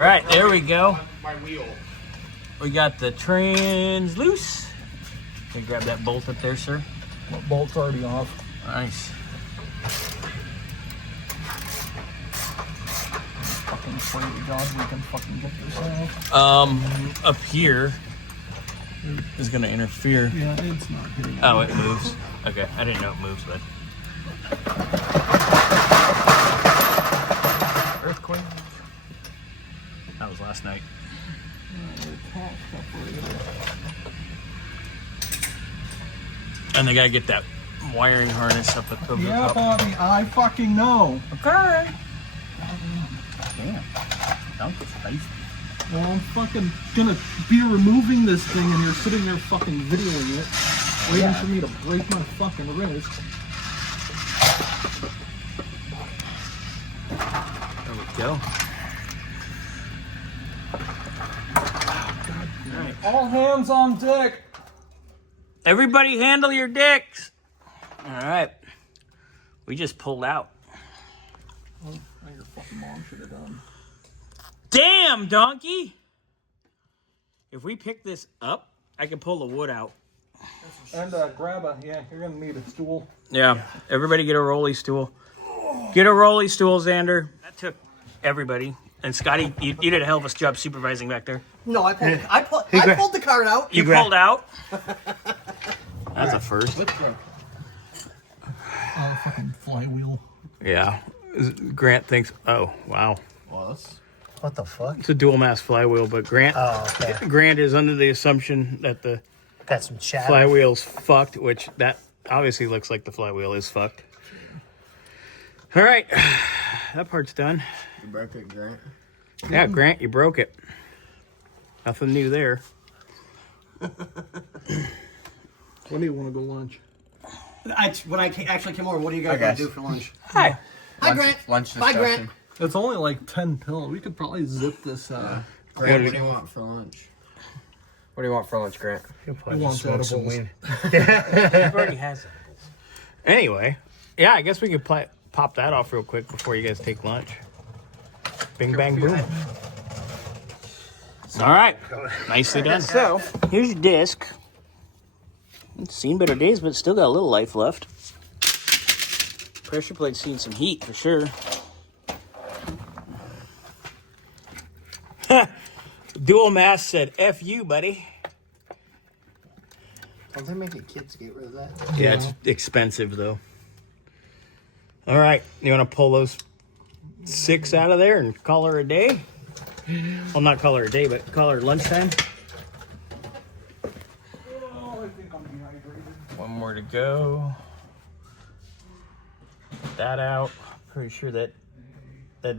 All right, there we go. My wheel. We got the trans loose. Can you grab that bolt up there, sir? Well, bolt's already off. Nice. Fucking pray to God we can fucking get this out. Up here is gonna interfere. Yeah, it's not getting it. Oh, it moves. Okay, I didn't know it moves, but. Earthquake. That was last night. And they gotta get that wiring harness up at the Yeah, top. Bobby, I fucking know. Okay. Damn. Donkey's spicy. Well, I'm fucking gonna be removing this thing and you're sitting there fucking videoing it, waiting for me to break my fucking wrist. There we go. All right. All hands on deck. Everybody handle your dicks. All right. We just pulled out. Oh, your fucking mom should have done. Damn, donkey. If we pick this up, I can pull the wood out. And grab a, yeah, you're gonna need a stool. Yeah. Everybody get a rolly stool. Get a rolly stool, Xander. That took everybody. And Scotty, you did a hell of a job supervising back there. No, I pulled the cart out. You pulled out? That's a first. Fucking flywheel. Yeah. Grant thinks, oh, wow. What the fuck? It's a dual mass flywheel, but Grant okay. Grant is under the assumption that the Got some chatter. flywheel's fucked, which that obviously looks like the flywheel is fucked. All right. That part's done. You broke it, Grant. Yeah, Grant, you broke it. Nothing new there. When do you want to go lunch? When I actually came over, what are you guys going to do for lunch? Hi. Hi, Grant. Lunch Bye, discussion. Grant. It's only like 10 till. We could probably zip this. Grant, what do you want for lunch? What do you want for lunch, Grant? He wants edibles. He already has it. Anyway, yeah, I guess we could pop that off real quick before you guys take lunch. Bing, bang, boom. All right. Nicely done. So, here's your disc. It's seen better days, but it's still got a little life left. Pressure plate's seen some heat for sure. Dual mass said, F you, buddy. Don't they make the kids get rid of that? Yeah, it's expensive, though. All right. You want to pull those 6 out of there and call her a day? Well, not call her a day, but call her lunchtime. Oh, I think I'm dehydrated. One more to go. Get that out. Pretty sure that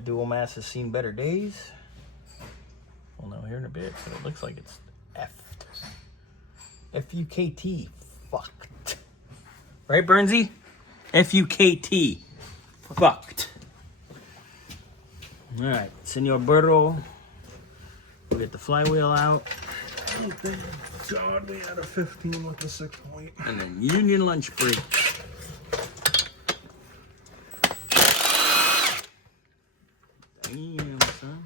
dual mass has seen better days. We'll know here in a bit, but it looks like it's F'd. F-U-K-T. Fucked. Right, Bernsey? F-U-K-T. Fucked. All right, Senor Burro. We'll get the flywheel out. God, we had a 15 with a 6 point. And then union lunch break. Damn, son.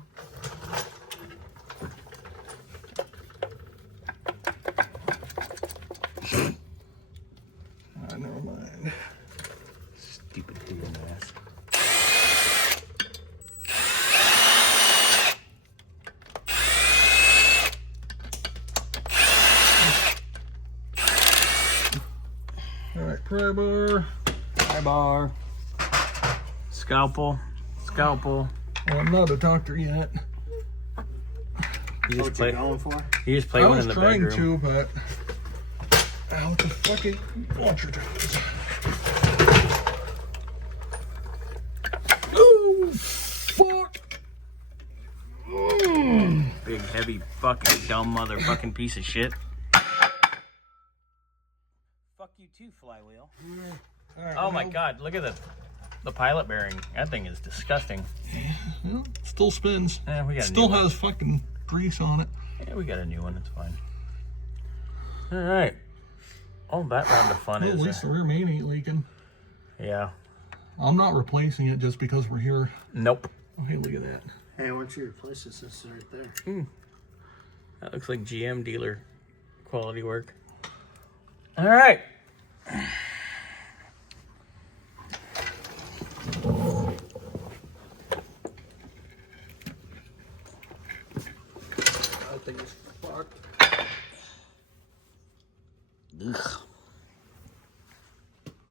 Never mind. Stupid dual mass. Alright, pry bar. Pry bar. Scalpel. Scalpel. Well, I'm not a doctor yet. You just play. Going for? You just play I one was in the trying bedroom. to, but out the fucking watcher toes. Oh, fuck! Big, heavy, fucking dumb motherfucking piece of shit. Fuck you too, flywheel. Right, Oh my god, look at the pilot bearing. That thing is disgusting. well, still spins. Yeah, we got a Still new one. has fucking grease on it. Yeah, we got a new one. It's fine. All right. All that round of fun Well, at is. least the rear main ain't leaking. Yeah. I'm not replacing it just because we're here. Nope. Oh, hey, look at that. Hey, why don't you replace this? This is right there. That looks like GM dealer quality work. All right. That thing is fucked. Ugh.